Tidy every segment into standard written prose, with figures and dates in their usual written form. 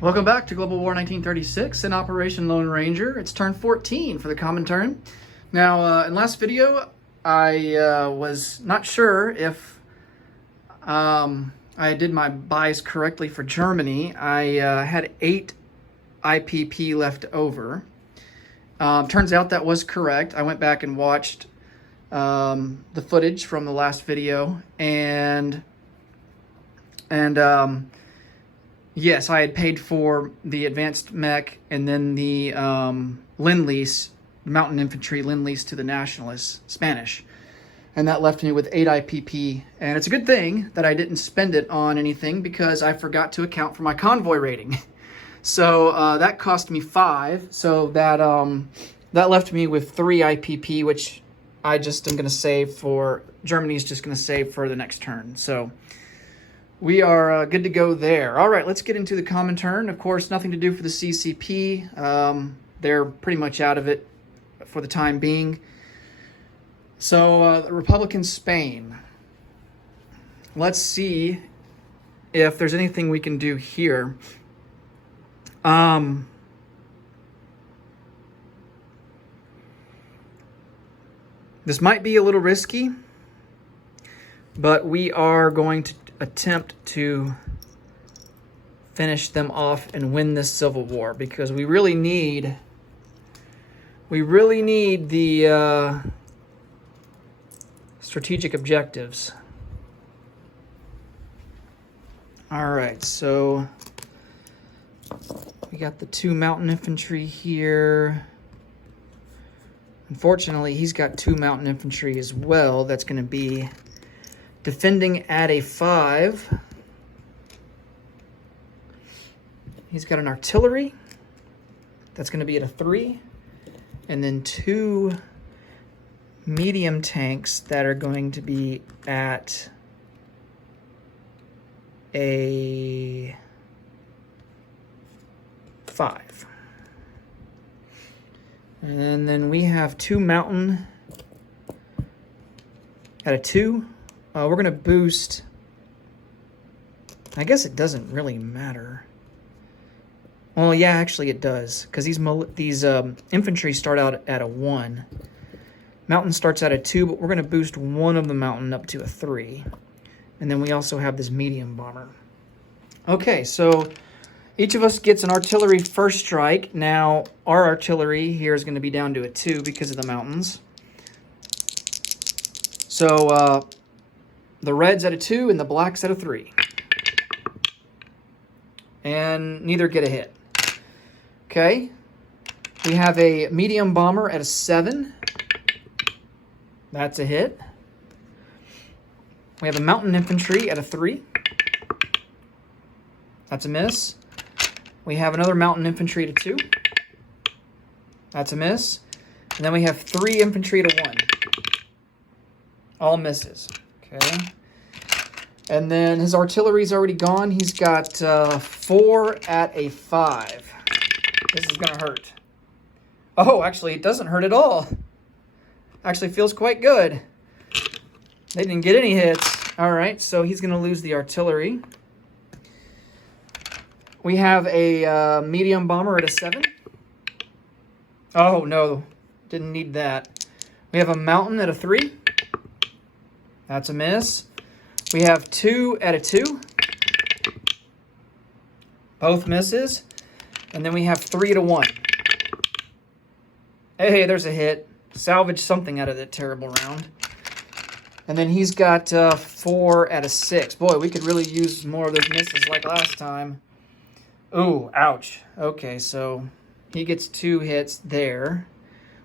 Welcome back to Global War 1936 and Operation Lone Ranger. It's turn 14 for the common turn. Now, in last video, I was not sure if I did my buys correctly for Germany. I had 8 IPP left over. Turns out that was correct. I went back and watched the footage from the last video, and yes, I had paid for the advanced mech and then the Lend-Lease, mountain infantry Lend-Lease to the nationalists, Spanish. And that left me with 8 IPP. And it's a good thing that I didn't spend it on anything because I forgot to account for my convoy rating. So that cost me 5. So that left me with 3 IPP, which I just am going to save for, Germany's just going to save for the next turn. So we are good to go there. All right, let's get into the common turn. Of course, nothing to do for the CCP. They're pretty much out of it for the time being. So, Republican Spain. Let's see if there's anything we can do here. This might be a little risky, but we are going to attempt to finish them off and win this civil war because we really need the strategic objectives. All right, so we got the 2 mountain infantry here. Unfortunately, he's got 2 mountain infantry as well. That's going to be defending at a 5. He's got an artillery. That's going to be at a 3. And then 2 medium tanks that are going to be at a 5. And then we have 2 mountain at a 2. We're going to boost. I guess it doesn't really matter. Well, yeah, actually it does, because these infantry start out at a 1. Mountain starts at a 2, but we're going to boost one of the mountain up to a 3. And then we also have this medium bomber. Okay, so each of us gets an artillery first strike. Now, our artillery here is going to be down to a 2 because of the mountains. So, the red's at a 2 and the black's at a 3. And neither get a hit. Okay. We have a medium bomber at a 7. That's a hit. We have a mountain infantry at a 3. That's a miss. We have another mountain infantry at a 2. That's a miss. And then we have 3 infantry at a 1. All misses. Okay. And then his artillery's already gone. He's got 4 at a 5. This is going to hurt. Oh, actually, it doesn't hurt at all. Actually feels quite good. They didn't get any hits. All right, so he's going to lose the artillery. We have a medium bomber at a 7. Oh, no. Didn't need that. We have a mountain at a 3. That's a miss. We have 2 at a 2. Both misses. And then we have 3 at a 1. Hey, there's a hit. Salvage something out of that terrible round. And then he's got 4 at a 6. Boy, we could really use more of those misses like last time. Ooh, ouch. Okay, so he gets 2 hits there.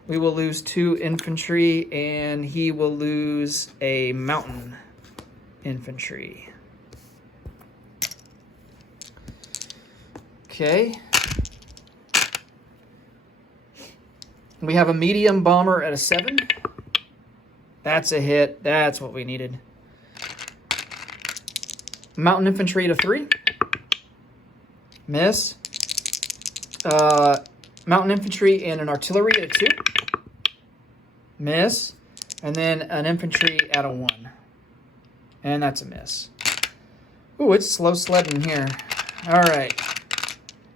We will lose 2 infantry, and he will lose a mountain infantry. Okay. We have a medium bomber at a 7. That's a hit. That's what we needed. Mountain infantry at a 3. Miss. Mountain infantry and an artillery at a 2. Miss. And then an infantry at a 1. And that's a miss. Ooh, it's slow sledding here. All right.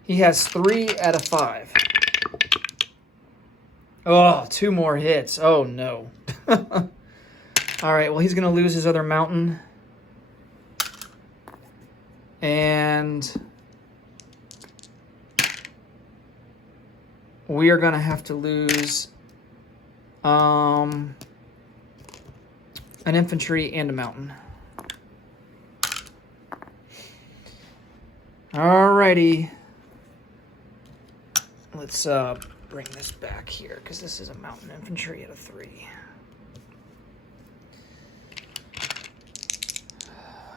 He has 3 out of 5. Oh, 2 more hits. Oh, no. All right, well, he's going to lose his other mountain. And we are going to have to lose an infantry and a mountain. Alrighty. Let's bring this back here, because this is a mountain infantry at a 3.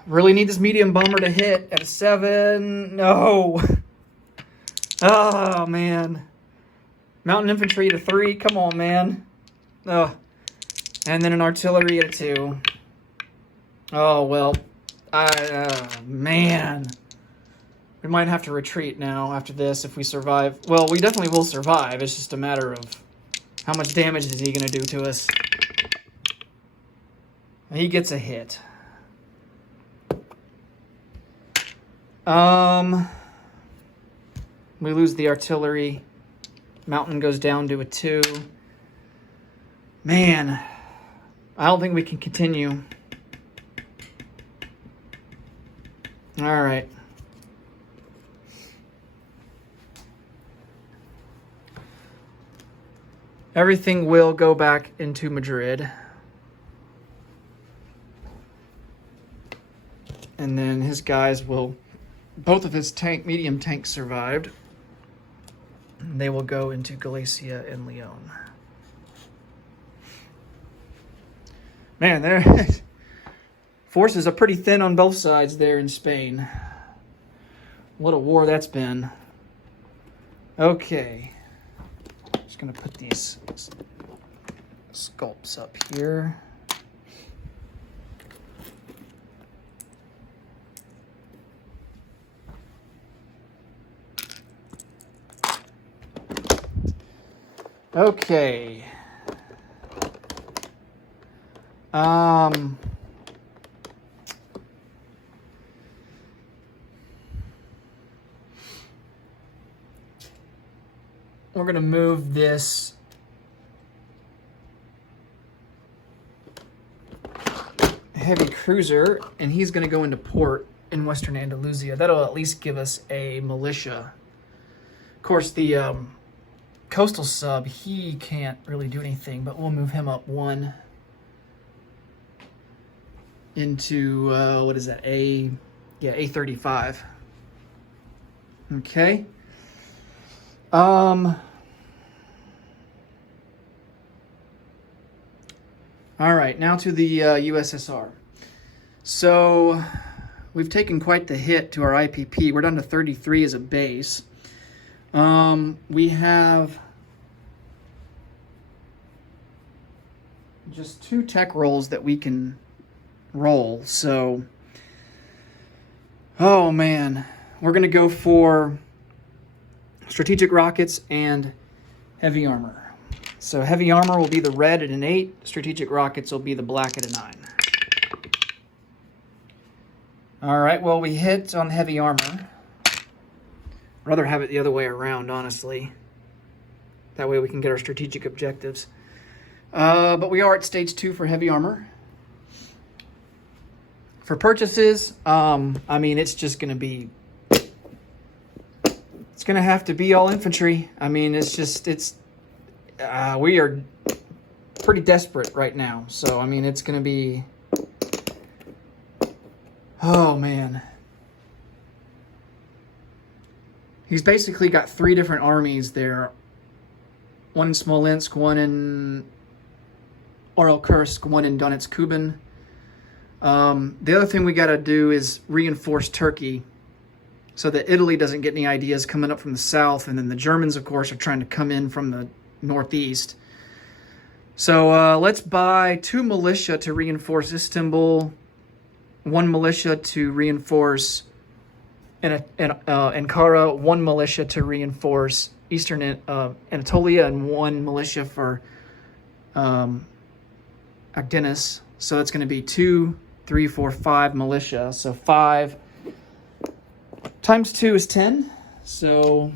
Really need this medium bomber to hit at a 7. No. Oh, man. Mountain infantry at a 3. Come on, man. Oh. And then an artillery at a 2. Oh, well. Man. We might have to retreat now after this if we survive. Well, we definitely will survive. It's just a matter of how much damage is he going to do to us. He gets a hit. We lose the artillery. Mountain goes down to a 2. Man, I don't think we can continue. All right. Everything will go back into Madrid. And then his guys will, both of his medium tanks survived. They will go into Galicia and Leon. Man, their forces are pretty thin on both sides there in Spain. What a war that's been. Okay. Just going to put these sculpts up here. Okay. We're going to move this heavy cruiser, and he's going to go into port in Western Andalusia. That'll at least give us a militia. Of course, the coastal sub, he can't really do anything, but we'll move him up 1 into, what is that, A35. Okay. All right, now to the USSR. So we've taken quite the hit to our IPP. We're down to 33 as a base. We have just 2 tech rolls that we can roll. So, oh man, we're going to go for strategic rockets and heavy armor. So heavy armor will be the red at an 8. Strategic rockets will be the black at a 9. All right, well, we hit on heavy armor. Rather have it the other way around, honestly. That way we can get our strategic objectives. But we are at stage 2 for heavy armor. For purchases, I mean, it's just going to be... It's going to have to be all infantry. I mean, we are pretty desperate right now. So, I mean, it's going to be... Oh, man. He's basically got 3 different armies there. 1 in Smolensk, 1 in Orel-Kursk, 1 in Donetsk-Kuban. The other thing we got to do is reinforce Turkey so that Italy doesn't get any ideas coming up from the south. And then the Germans, of course, are trying to come in from the northeast. So let's buy 2 militia to reinforce Istanbul, 1 militia to reinforce Ankara, 1 militia to reinforce Eastern Anatolia, and 1 militia for Agdenis. So it's going to be 2, 3, 4, 5 militia. So 5 times 2 is 10. So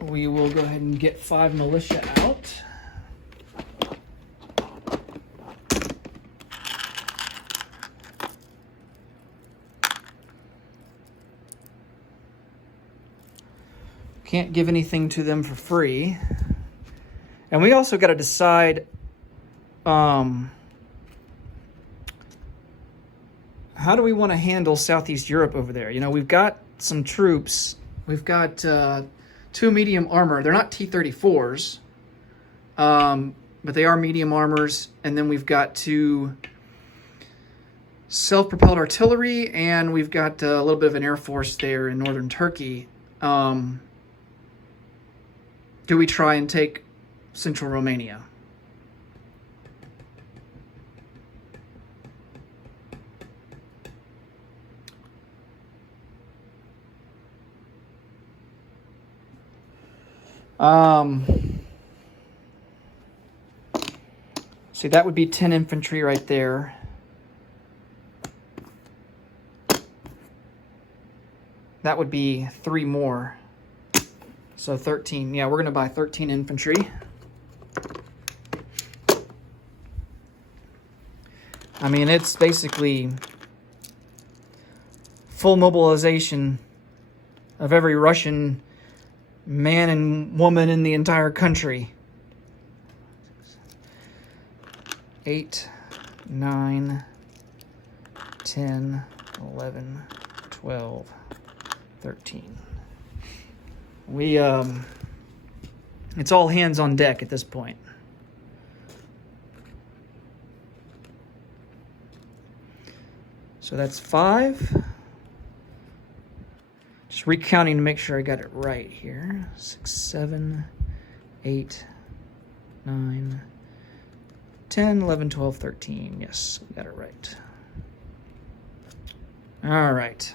we will go ahead and get 5 militia out. Can't give anything to them for free. And we also got to decide how do we want to handle Southeast Europe over there? You know, we've got some troops. We've got 2 medium armor. They're not T-34s, but they are medium armors. And then we've got 2 self-propelled artillery, and we've got a little bit of an air force there in northern Turkey. Do we try and take central Romania? See, that would be 10 infantry right there. That would be 3 more. So 13. Yeah, we're going to buy 13 infantry. I mean, it's basically full mobilization of every Russian man and woman in the entire country. 8, 9, 10, 11, 12, 13. It's all hands on deck at this point. So that's 5. Just recounting to make sure I got it right here. 6, 7, 8, 9, 10, 11, 12, 13. Yes, we got it right. All right.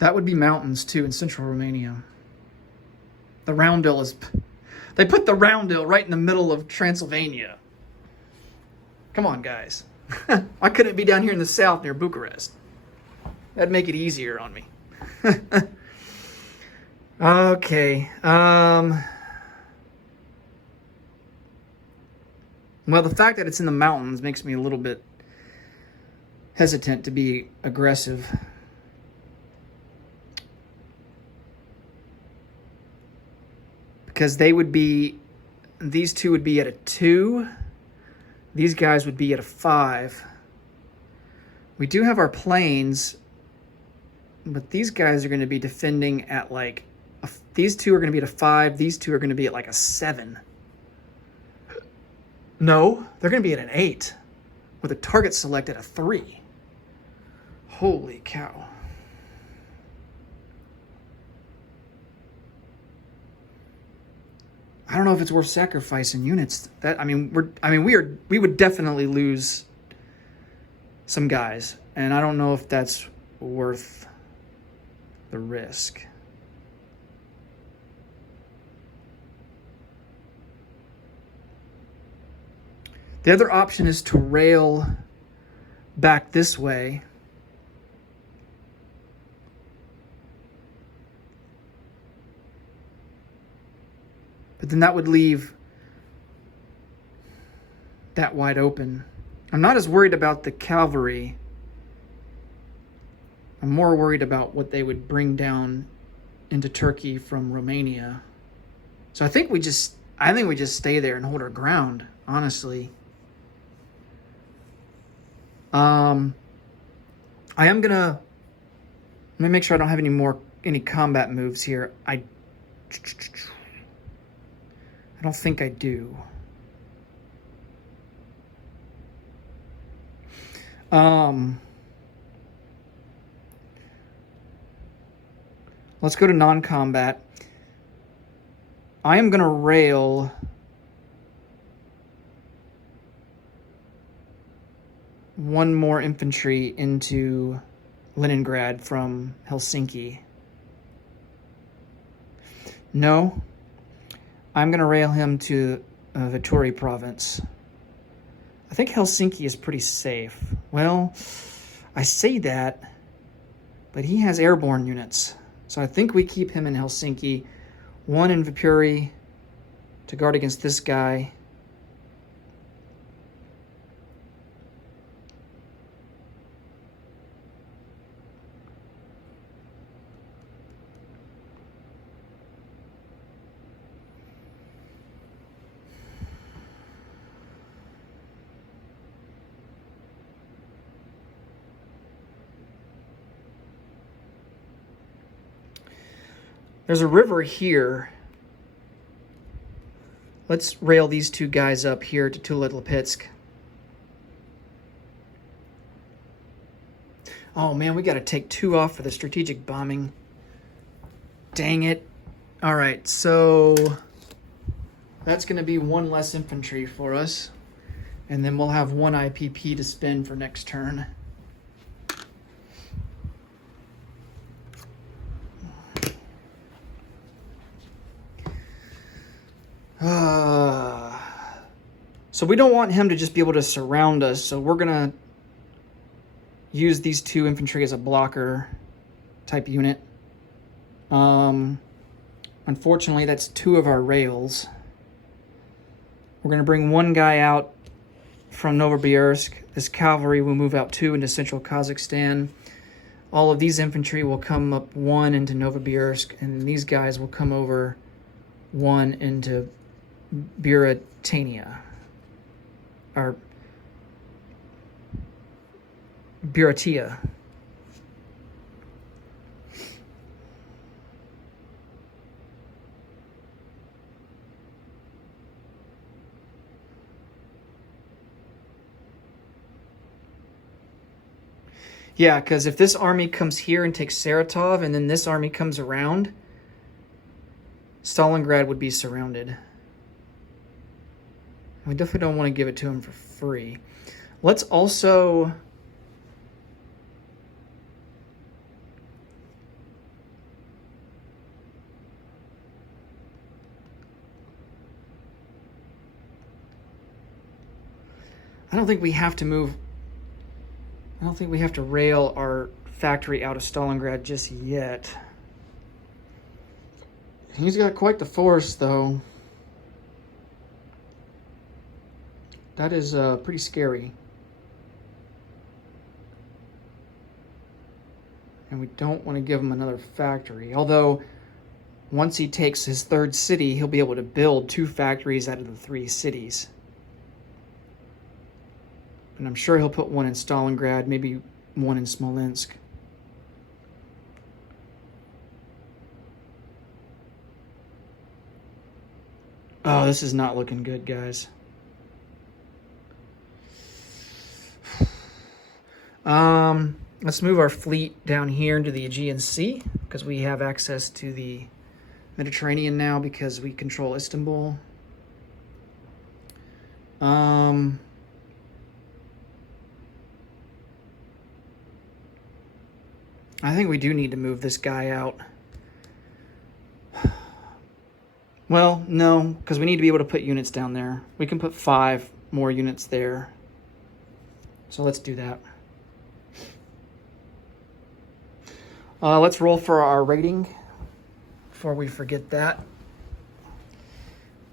That would be mountains too in central Romania. The Roundel is... They put the Roundel right in the middle of Transylvania. Come on, guys. Why couldn't it be down here in the south near Bucharest? That'd make it easier on me. Okay. Well, the fact that it's in the mountains makes me a little bit hesitant to be aggressive. Because they would be, these 2 would be at a 2. These guys would be at a 5. We do have our planes, but these guys are going to be defending at like, these 2 are going to be at a 5. These 2 are going to be at like a 7. No, they're going to be at an 8 with a target select at a 3. Holy cow. I don't know if it's worth sacrificing units. We would definitely lose some guys, and I don't know if that's worth the risk. The other option is to rail back this way. But then that would leave that wide open. I'm not as worried about the cavalry. I'm more worried about what they would bring down into Turkey from Romania. So I think we just stay there and hold our ground, honestly. Let me make sure I don't have any combat moves here. I don't think I do. Let's go to non-combat. I am going to rail one more infantry into Leningrad from Helsinki. No, I'm going to rail him to Vitori province. I think Helsinki is pretty safe. Well, I say that, but he has airborne units. So I think we keep him in Helsinki. One in Viipuri to guard against this guy. There's a river here. Let's rail these two guys up here to Tula-Lipetsk. Oh man, we got to take 2 off for the strategic bombing. Dang it. All right, so that's going to be 1 less infantry for us. And then we'll have 1 IPP to spend for next turn. So we don't want him to just be able to surround us, so we're going to use these 2 infantry as a blocker type unit. Unfortunately, that's 2 of our rails. We're going to bring 1 guy out from Novosibirsk. This cavalry will move out 2 into central Kazakhstan. All of these infantry will come up 1 into Novosibirsk, and these guys will come over 1 into Buratania. Or Buratia. Yeah, because if this army comes here and takes Saratov, and then this army comes around, Stalingrad would be surrounded. We definitely don't want to give it to him for free. Let's also... I don't think we have to move... I don't think we have to rail our factory out of Stalingrad just yet. He's got quite the force, though. That is pretty scary. And we don't want to give him another factory. Although, once he takes his 3rd city, he'll be able to build 2 factories out of the 3 cities. And I'm sure he'll put 1 in Stalingrad, maybe 1 in Smolensk. Oh, this is not looking good, guys. Let's move our fleet down here into the Aegean Sea, because we have access to the Mediterranean now because we control Istanbul. I think we do need to move this guy out. Well, no, because we need to be able to put units down there. We can put 5 more units there. So let's do that. Let's roll for our rating before we forget that.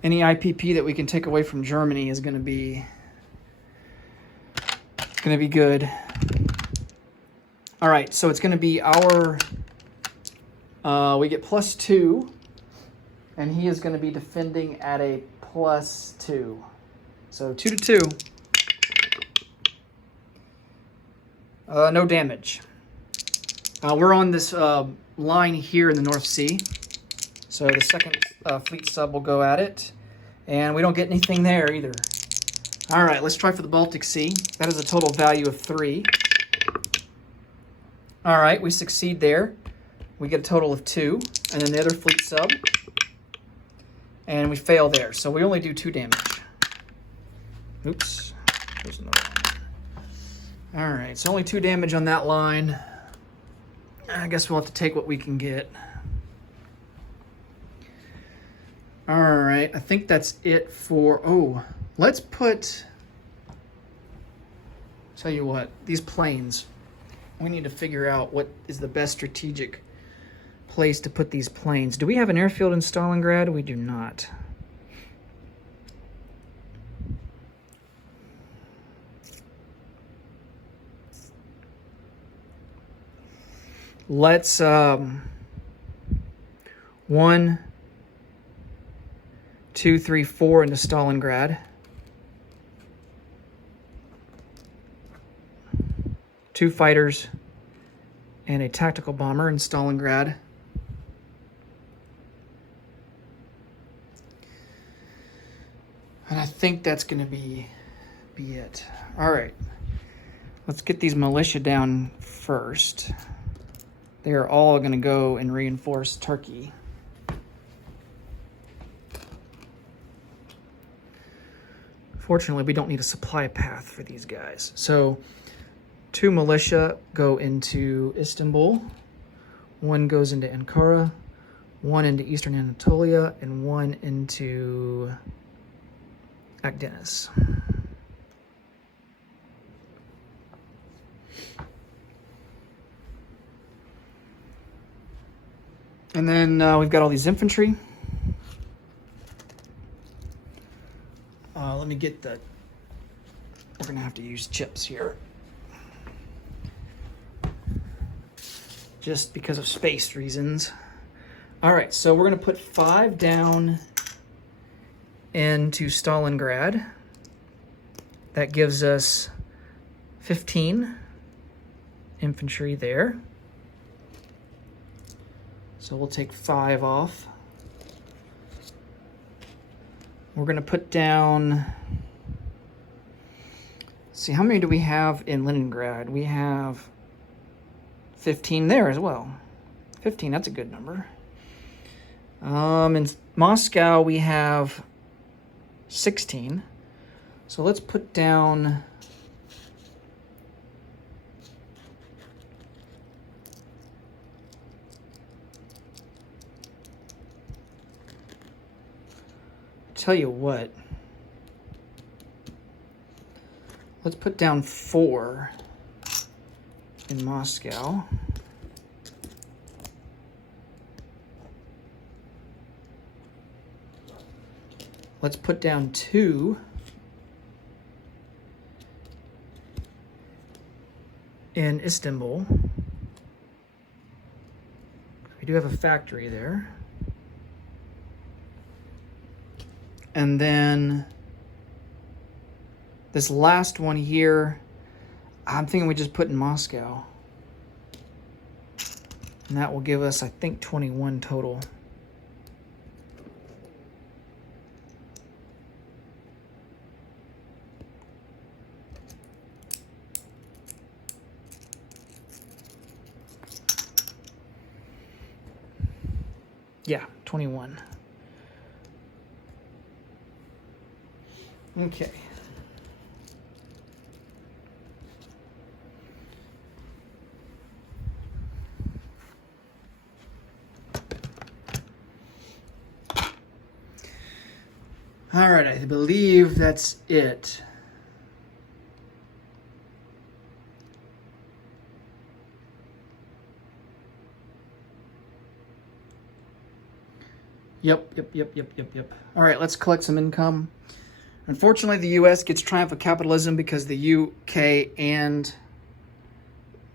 Any IPP that we can take away from Germany is going to be good. All right, so it's going to be our, we get +2, and he is going to be defending at a +2. So 2 to 2. No damage. We're on this line here in the North Sea. So the 2nd fleet sub will go at it. And we don't get anything there either. All right, let's try for the Baltic Sea. That is a total value of 3. All right, we succeed there. We get a total of 2. And then the other fleet sub And we fail there, so we only do 2 damage. Oops, there's another one. All right, so only 2 damage on that line. I guess we'll have to take what we can get. All right, I think that's it for, oh, let's put, tell you what, these planes, we need to figure out what is the best strategic place to put these planes. Do we have an airfield in Stalingrad? We do not. Let's 1, 2, 3, 4 into Stalingrad. 2 fighters and a tactical bomber in Stalingrad. And I think that's going to be it. All right. Let's get these militia down first. They are all going to go and reinforce Turkey. Fortunately, we don't need a supply path for these guys. So 2 militia go into Istanbul. 1 goes into Ankara. 1 into Eastern Anatolia. And 1 into Akdeniz. And then we've got all these infantry. Let me get the, we're gonna have to use chips here. Just because of space reasons. All right, so we're gonna put 5 down into Stalingrad. That gives us 15 infantry there. So we'll take 5 off. We're going to put down, let's see, how many do we have in Leningrad? We have 15 there as well. 15, that's a good number. In Moscow, we have 16. So let's put down tell you what, let's put down 4 in Moscow. Let's put down 2 in Istanbul. We do have a factory there. And then this last one here, I'm thinking we just put in Moscow. And that will give us, I think, 21 total. Yeah, 21. Okay. All right, I believe that's it. Yep. All right, let's collect some income. Unfortunately, the U.S. gets triumph of capitalism because the U.K. and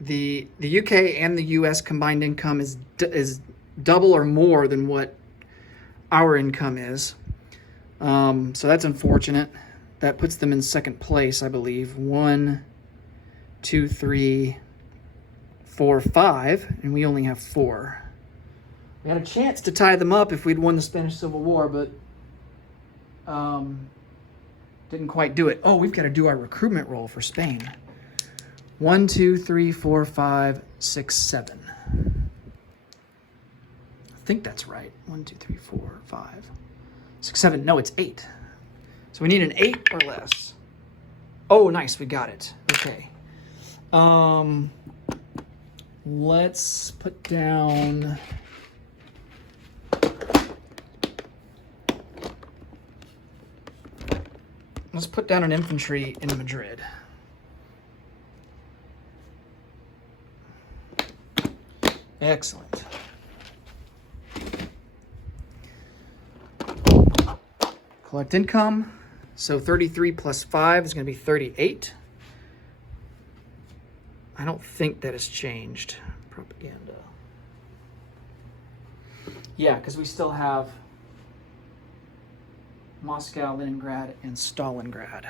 the U.S. combined income is double or more than what our income is. So that's unfortunate. That puts them in second place, I believe. 1, 2, 3, 4, 5, and we only have 4. We had a chance to tie them up if we'd won the Spanish Civil War, but didn't quite do it. Oh, we've got to do our recruitment roll for Spain. 1, 2, 3, 4, 5, 6, 7. I think that's right. 1, 2, 3, 4, 5. 6, 7. No, it's 8. So we need an 8 or less. Oh, nice. We got it. Okay. Let's put down... Let's put down an infantry in Madrid. Excellent. Collect income. So 33 plus 5 is going to be 38. I don't think that has changed. Propaganda. Yeah, because we still have Moscow, Leningrad, and Stalingrad.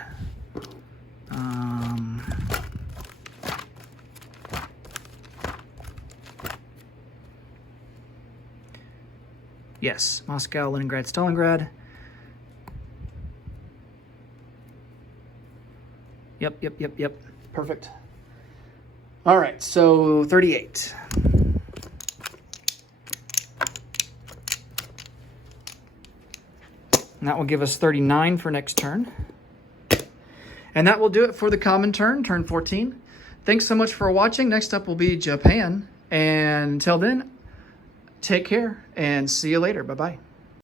Yes, Moscow, Leningrad, Stalingrad. Yep. Perfect. All right, so 38. And that will give us 39 for next turn. And that will do it for the common turn, turn 14. Thanks so much for watching. Next up will be Japan. And until then, take care and see you later. Bye-bye.